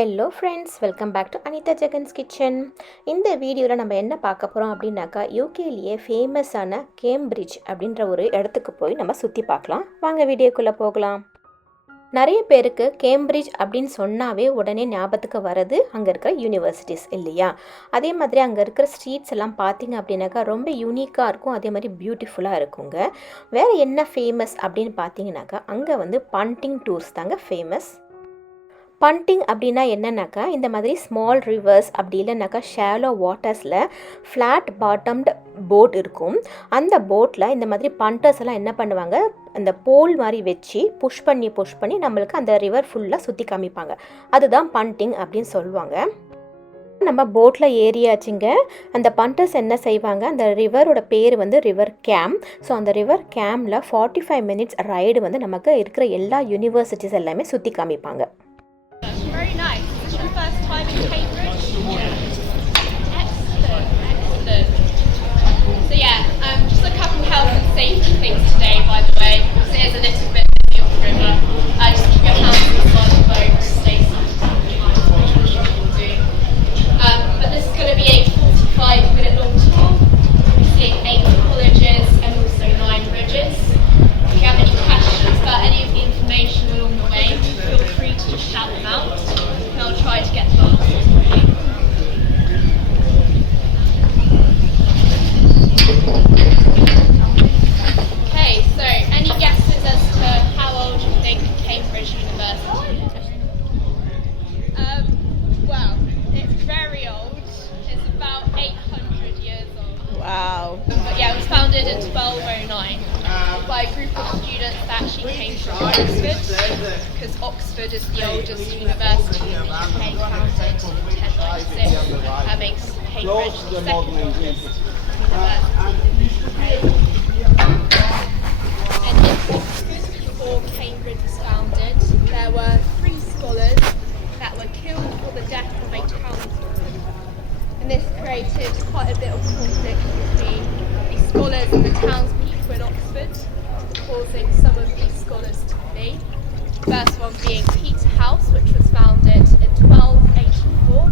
Hello friends, welcome back to anithajaganskitchen. இந்த வீடியோல நம்ம என்ன பார்க்க போறோம் அப்படினாக்கா யூகேலியே ஃபேமஸான கேம்பிரிட்ஜ் அப்படின்ற ஒரு இடத்துக்கு போய் நம்ம சுத்தி பார்க்கலாம். வாங்க வீடியோக்குள்ள போகலாம். நிறைய பேருக்கு கேம்பிரிட்ஜ் அப்படின்னு சொன்னாவே உடனே ஞாபகத்துக்கு வரது அங்கே இருக்கிற யூனிவர்சிட்டிஸ் இல்லையா? அதே மாதிரி அங்கே இருக்கிற ஸ்ட்ரீட்ஸ் எல்லாம் பார்த்தீங்க அப்படின்னாக்கா ரொம்ப யூனிக்காக இருக்கும், அதே மாதிரி பியூட்டிஃபுல்லாக இருக்குங்க. வேறு என்ன ஃபேமஸ் அப்படின்னு பார்த்தீங்கன்னாக்கா அங்கே பண்டிங் டூர்ஸ் தாங்க ஃபேமஸ். பண்டிங் அப்படின்னா என்னன்னாக்கா இந்த மாதிரி ஸ்மால் ரிவர்ஸ் அப்படி இல்லைனாக்கா ஷாலோ வாட்டர்ஸில் ஃப்ளாட் பாட்டம்டு போட் இருக்கும். அந்த போட்டில் இந்த மாதிரி பண்டர்ஸ் எல்லாம் என்ன பண்ணுவாங்க, அந்த போல் மாதிரி வச்சு புஷ் பண்ணி நம்மளுக்கு அந்த ரிவர் ஃபுல்லாக சுற்றி காமிப்பாங்க. அதுதான் பண்டிங் அப்படின்னு சொல்லுவாங்க. நம்ம போட்டில் ஏறியாச்சுங்க. அந்த பண்டர்ஸ் என்ன செய்வாங்க, அந்த ரிவரோட பேர் ரிவர் கேம். ஸோ அந்த ரிவர் கேமில் 45 minutes ரைடு நமக்கு இருக்கிற எல்லா யூனிவர்சிட்டிஸ் எல்லாமே சுற்றி காமிப்பாங்க. Very nice. Is this your first time in Cambridge? Yeah. Excellent. So just a couple health and safety things today, by the way. Because it is a little bit busy on the river. Just keep your hands inside the boat, stay safe. But this is going to be a 45-minute long tour. We're seeing 8 colleges and also 9 bridges. If you have any questions about any of the information along the way, feel free to just shout them out. I'll try to get the answers for you. Okay, so any guesses as to how old you think Cambridge University is? Well, it's very old. It's about 800 years old. Wow. But yeah, it was founded in 1209 by a group of students that actually came from Oxford, because Oxford is the oldest university in the UK, founded in 1096. That makes Cambridge the second oldest university in the UK. And in Oxford, before Cambridge was founded, there were 3 scholars that were killed for the death of a townsman. And this created quite a bit of conflict between the scholars and the townspeople in Oxford, causing some of these scholars to flee. The first one being Peter House, which was founded in 1284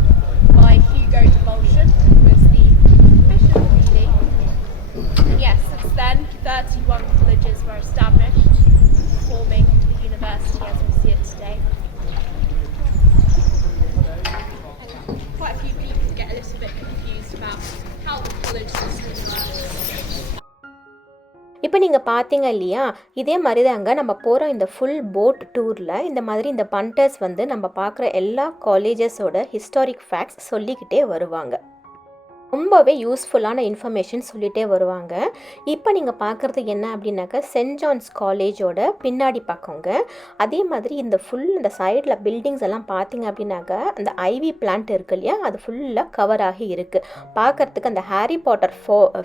by Hugo de Volscian, who was the Bishop of Ely. And yes, since then 31 colleges were established, forming the university as we see it today. And quite a few people get a little bit confused about how the college system works. இப்போ நீங்கள் பார்த்தீங்க இல்லையா, இதே மாதிரி தாங்க நம்ம போகிற இந்த ஃபுல் போட் டூரில் இந்த மாதிரி இந்த பண்டர்ஸ் நம்ம பார்க்குற எல்லா காலேஜஸோட ஹிஸ்டாரிக் ஃபேக்ட்ஸ் சொல்லிக்கிட்டே வருவாங்க. ரொம்பவே யூஸ்ஃபுல்லான இன்ஃபர்மேஷன் சொல்லிகிட்டே வருவாங்க. இப்போ நீங்கள் பார்க்குறது என்ன அப்படின்னாக்கா சென்ட் ஜான்ஸ் காலேஜோட பின்னாடி பக்கங்க. அதே மாதிரி இந்த சைடில் பில்டிங்ஸ் எல்லாம் பார்த்தீங்க அப்படின்னாக்கா அந்த ஐவி பிளான்ட் இருக்கு இல்லையா, அது ஃபுல்லாக கவர் ஆகி இருக்குது. பார்க்குறதுக்கு அந்த ஹாரி பாட்டர்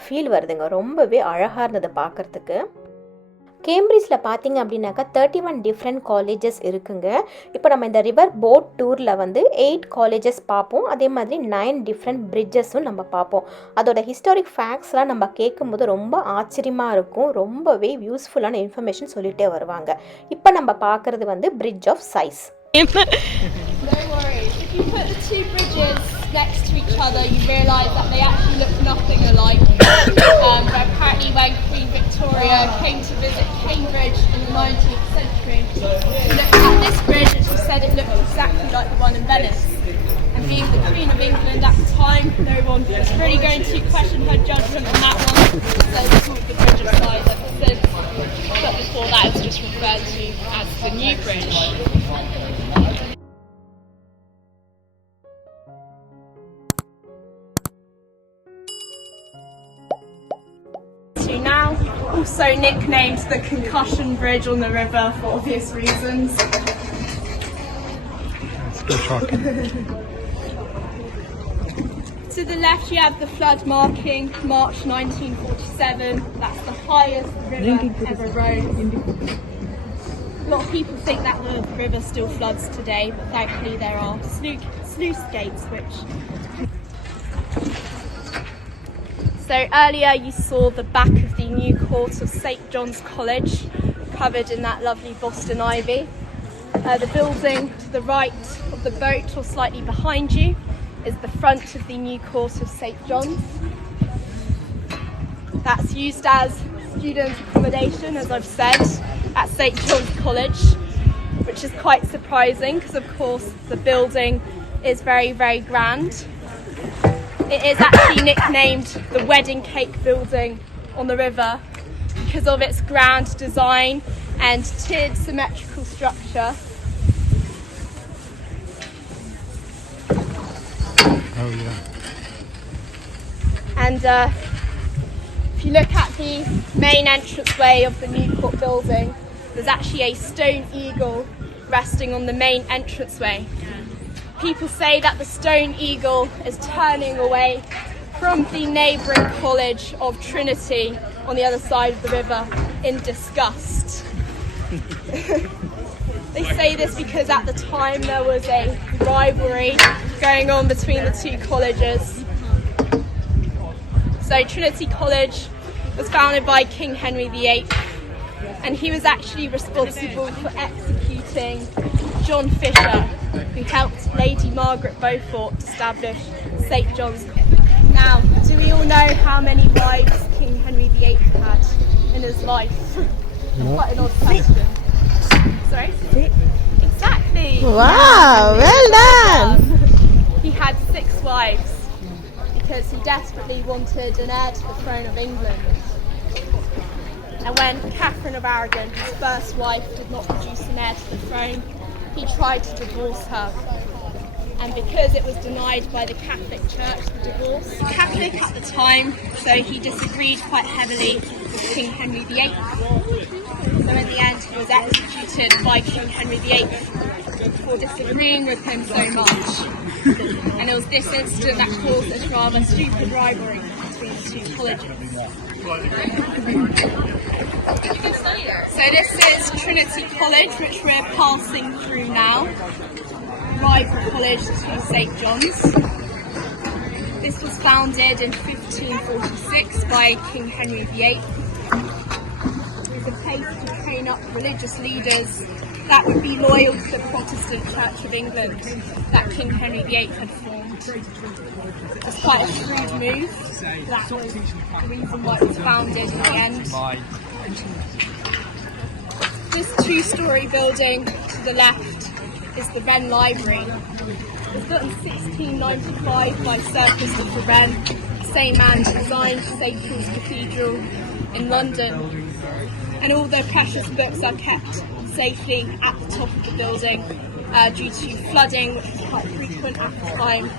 ஃபீல் வருதுங்க. ரொம்பவே அழகாக இருந்தது பார்க்குறதுக்கு. கேம்பிரிட்ஜில் பார்த்தீங்க அப்படின்னாக்கா 31 டிஃப்ரெண்ட் காலேஜஸ் இருக்குங்க. இப்போ நம்ம இந்த ரிவர் போட் டூரில் 8 காலேஜஸ் பார்ப்போம். அதே மாதிரி 9 டிஃப்ரெண்ட் பிரிட்ஜஸும் நம்ம பார்ப்போம். அதோட ஹிஸ்டாரிக் ஃபேக்ட்ஸ்லாம் நம்ம கேட்கும்போது ரொம்ப ஆச்சரியமாக இருக்கும். ரொம்பவே யூஸ்ஃபுல்லான இன்ஃபர்மேஷன் சொல்லிகிட்டே வருவாங்க. இப்போ நம்ம பார்க்குறது bridge of size. No worries. If you put the 2 bridges next to each other, you realise that they actually look nothing alike. But apparently when Queen Victoria came to visit Cambridge in the 19th century, she looked at this bridge and she said it looked exactly like the one in Venice. And being the Queen of England at the time, no one was really going to question her judgment on that one. So they called the bridge of size ever since. But before that it was just referred to as the new bridge. Now, also nicknamed the concussion bridge on the river for obvious reasons. Still shocking. To the left you have the flood marking, March 1947. That's the highest river ever rose. A lot of people think that the river still floods today, but thankfully there are sluice gates which... So earlier you saw the back of the new court of St John's College, covered in that lovely Boston ivy. The building to the right of the boat, or slightly behind you, is the front of the new court of St John's. That's used as student accommodation, as I've said, at St John's College, which is quite surprising because, of course, the building is very, very grand. It is actually nicknamed the Wedding Cake Building on the river because of its grand design and tiered symmetrical structure. Oh yeah. And if you look at the main entranceway of the new court building, there's actually a stone eagle resting on the main entranceway. People say that the stone eagle is turning away from the neighbouring college of Trinity on the other side of the river in disgust. They say this because at the time there was a rivalry going on between the two colleges. So Trinity College was founded by King Henry VIII, and he was actually responsible for executing John Fisher, who helped Lady Margaret Beaufort establish St John's. Now, do we all know how many wives King Henry VIII had in his life? Quite an odd question. Sorry? Exactly. Wow, well done. He had 6 wives because he desperately wanted an heir to the throne of England. And when Catherine of Aragon, his first wife, did not produce an heir to the throne, he tried to divorce her. And because it was denied by the Catholic Church, the divorce, Catholic at the time, so he disagreed quite heavily with King Henry VIII. So in the end, he was executed by King Henry VIII for disagreeing with him so much. And it was this incident that caused this rather stupid rivalry between the two colleges. So this is Trinity College, which we're passing through now. Rival college to St John's. This was founded in 1546 by King Henry VIII. It's a place to train up religious leaders that would be loyal to the Protestant Church of England that King Henry VIII had formed. It's quite a shrewd move. That was the reason why it was founded in the end. This 2-storey building to the left is the Wren Library. It was built in 1695 by Sir Christopher Wren, the same man who designed St Paul's Cathedral in London. And all the precious books are kept safely at the top of the building due to flooding, which was quite frequent at the time.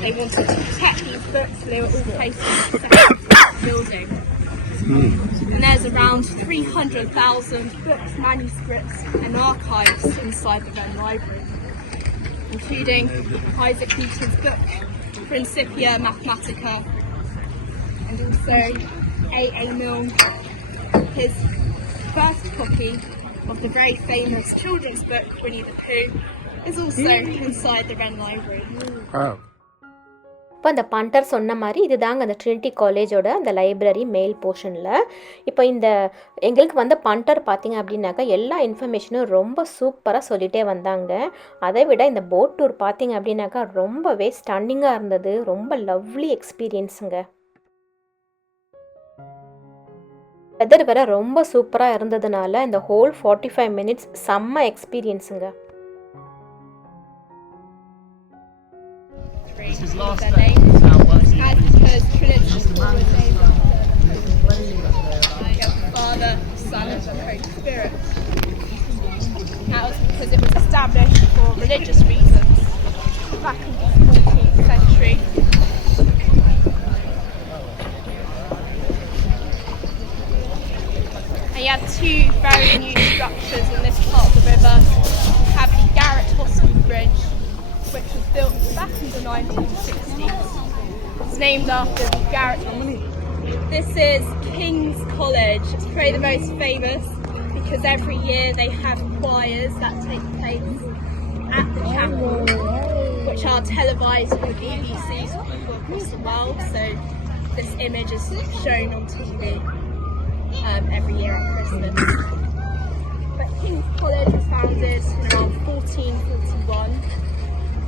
They wanted to protect these books, so they were all placed in the centre of the building. And there's around 300,000 books, manuscripts and archives inside the Wren Library, including Isaac Newton's book Principia Mathematica, and also A.A. Milne, his first copy of the very famous children's book Winnie the Pooh is also inside the Wren Library. Oh. இப்போ அந்த பண்டர் சொன்ன மாதிரி இதுதாங்க அந்த ட்ரினிட்டி காலேஜோட அந்த லைப்ரரி மேல் போர்ஷனில். இப்போ இந்த எங்களுக்கு வந்து பண்டர் பார்த்திங்க அப்படின்னாக்கா எல்லா இன்ஃபர்மேஷனும் ரொம்ப சூப்பராக சொல்லிகிட்டே வந்தாங்க. அதை விட இந்த போட் டூர் பார்த்திங்க அப்படின்னாக்கா ரொம்பவே ஸ்டன்னிங்காக இருந்தது. ரொம்ப லவ்லி எக்ஸ்பீரியன்ஸுங்க. வெதர் வேற ரொம்ப சூப்பராக இருந்ததுனால இந்த ஹோல் 45 மினிட்ஸ் செம்ம எக்ஸ்பீரியன்ஸுங்க. This is last day. As because Trinity was named after Father, Son and the Holy Spirit. That was because it was established for religious reasons back in the 14th century. And you have 2 very new structures in this part of the river. You have the Garrett Hospital Bridge, which was built back in the 1960s. It's named after the Garrett Hospital. This is King's College. It's probably the most famous because every year they have choirs that take place at the chapel, which are televised for the BBC to people across the world. So this image is shown on TV every year at Christmas. But King's College was founded in around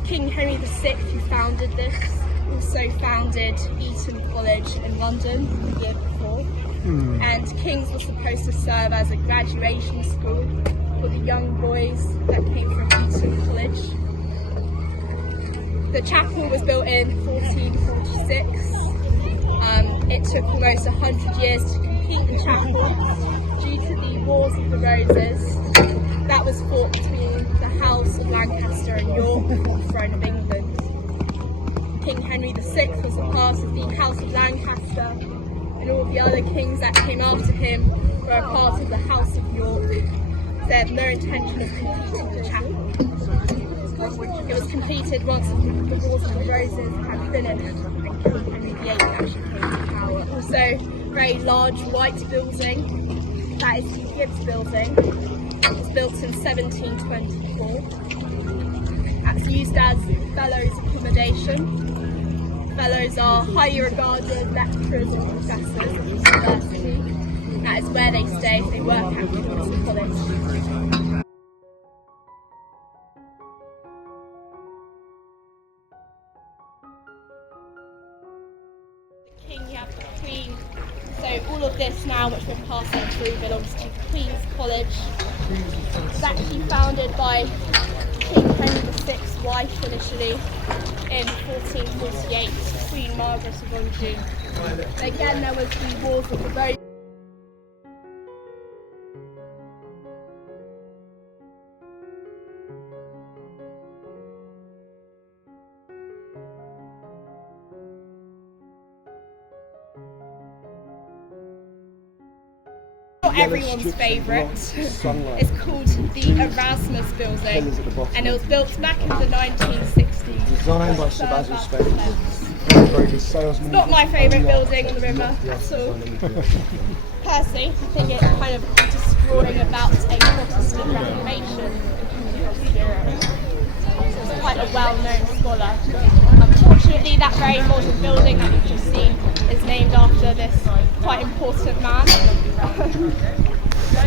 King Henry VI, who founded this, also founded Eton College in London the year before. And King's was supposed to serve as a graduation school for the young boys that came from Eton College. The chapel was built in 1446. It took almost 100 years to complete the chapel due to the Wars of the Roses that was fought between the House of Lancaster and York for the throne of England. King Henry VI was a part of the House of Lancaster, and all the other kings that came after him were a part of the House of York. They had no intention of completing the chapel. It was completed once the Wars of the Roses had finished and King Henry VIII actually came to power. Also, a very large white building, that is the Gibbs Building. It was built in 1724. That's used as fellows' accommodation. Fellows are highly regarded lecturers and professors at the university. That is where they stay if they work at Punting College. The king, you have the queen. So all of this now, which we're passing through, belongs to Queen's College. It was actually founded by King Henry VI's wife initially in 1448, Queen Margaret of Anjou. Again, there was the Wars of the Roses. Not everyone's favourite. It's called the Erasmus Building, and it was built back in the 1960s. Designed by Sir Basil Spencer. Very good salesman. It's not my favourite building on the river at all. Personally, I think it's kind of destroying about a Protestant Reformation. It's quite a well-known scholar. Unfortunately, that very modern building that you've just seen is named after this quite important man.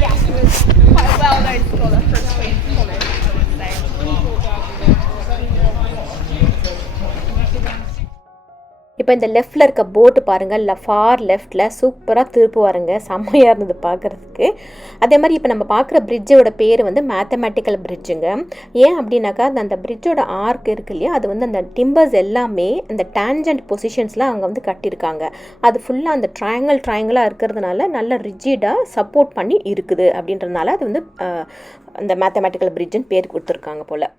Yes, he was quite a well-known scholar for Queen's College. இப்போ இந்த லெஃப்டில் இருக்க போட்டு பாருங்கள், ஃபார் லெஃப்டில் சூப்பராக திருப்பு வாருங்க, செம்மையாக இருந்தது பார்க்குறதுக்கு. அதே மாதிரி இப்போ நம்ம பார்க்குற பிரிட்ஜோட பேர் வந்து மேத்தமேட்டிக்கல் பிரிட்ஜுங்க. ஏன் அப்படின்னாக்கா அந்த பிரிட்ஜோட ஆர்க் இருக்கு இல்லையா, அது வந்து அந்த டிம்பர்ஸ் எல்லாமே அந்த டேஞ்சன்ட் பொசிஷன்ஸில் அவங்க வந்து கட்டியிருக்காங்க. அது ஃபுல்லாக அந்த ட்ரையாங்கிளாக இருக்கிறதுனால நல்ல ரிஜிடாக சப்போர்ட் பண்ணி இருக்குது. அப்படின்றதுனால அது வந்து அந்த மேத்தமேட்டிக்கல் பிரிட்ஜுன்னு பேர் கொடுத்துருக்காங்க போல்.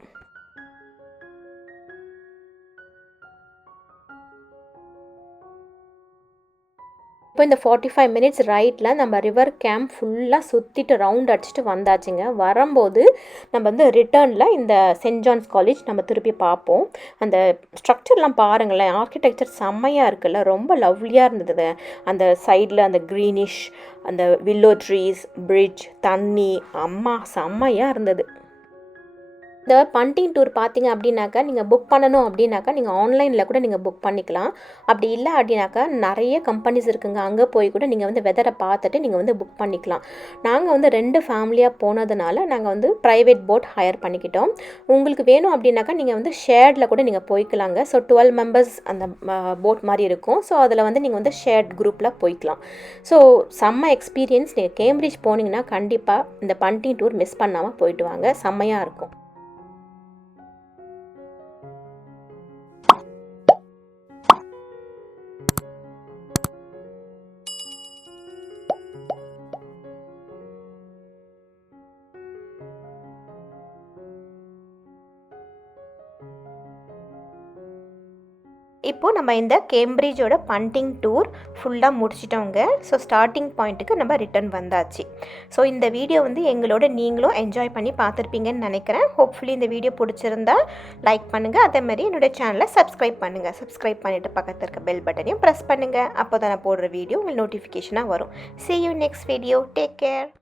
இப்போ இந்த 45 மினிட்ஸ் ரைட்டில் நம்ம ரிவர் கேம்ப் ஃபுல்லாக சுற்றிட்டு ரவுண்ட் அடிச்சுட்டு வந்தாச்சுங்க. வரும்போது நம்ம வந்து ரிட்டர்னில் இந்த சென்ட் ஜான்ஸ் காலேஜ் நம்ம திருப்பி பார்ப்போம். அந்த ஸ்ட்ரக்சர்லாம் பாருங்களேன், ஆர்கிடெக்சர் செம்மையாக இருக்குல்ல, ரொம்ப லவ்லியாக இருந்தது. அந்த சைடில் அந்த க்ரீனிஷ், அந்த வில்லோ ட்ரீஸ், பிரிட்ஜ், தண்ணி, அம்மா செம்மையாக இருந்தது. இந்த பண்டிங் டூர் பார்த்தீங்க அப்படின்னாக்கா, நீங்கள் புக் பண்ணணும் அப்படின்னாக்கா நீங்கள் ஆன்லைனில் கூட நீங்கள் புக் பண்ணிக்கலாம். அப்படி இல்லை அப்படின்னாக்கா நிறைய கம்பெனிஸ் இருக்குங்க, அங்கே போய் கூட நீங்கள் வந்து வெதரை பார்த்துட்டு நீங்கள் வந்து புக் பண்ணிக்கலாம். நாங்கள் வந்து 2 ஃபேமிலியாக போனதுனால நாங்கள் வந்து ப்ரைவேட் போட் ஹையர் பண்ணிக்கிட்டோம். உங்களுக்கு வேணும் அப்படின்னாக்கா நீங்கள் வந்து ஷேர்டில் கூட நீங்கள் போய்க்கலாங்க. ஸோ 12 மெம்பர்ஸ் அந்த போட் மாதிரி இருக்கும். ஸோ அதில் வந்து நீங்கள் வந்து ஷேர்ட் குரூப்பில் போய்க்கலாம். ஸோ செம்ம எக்ஸ்பீரியன்ஸ். நீங்கள் கேம்பிரிட்ஜ் போனீங்கன்னா கண்டிப்பாக இந்த பண்டிங் டூர் மிஸ் பண்ணாமல் போயிட்டு வாங்க, செம்மையாக இருக்கும். இப்போது நம்ம இந்த கேம்பிரிட்ஜோட பண்டிங் டூர் ஃபுல்லாக முடிச்சிட்டோங்க. ஸோ ஸ்டார்டிங் பாயிண்ட்டுக்கு நம்ம ரிட்டர்ன் வந்தாச்சு. ஸோ இந்த வீடியோ வந்து எங்களோட நீங்களும் என்ஜாய் பண்ணி பார்த்துருப்பீங்கன்னு நினைக்கிறேன். ஹோப்ஃபுல்லி இந்த வீடியோ பிடிச்சிருந்தா லைக் பண்ணுங்கள். அதேமாதிரி என்னோடய சேனலை சப்ஸ்கிரைப் பண்ணுங்கள். சப்ஸ்கிரைப் பண்ணிவிட்டு பக்கத்தில் இருக்க பெல் பட்டனையும் ப்ரெஸ் பண்ணுங்கள். அப்போ தான் நான் போடுற வீடியோ உங்களுக்கு நோட்டிஃபிகேஷனாக வரும். See you next video. Take care.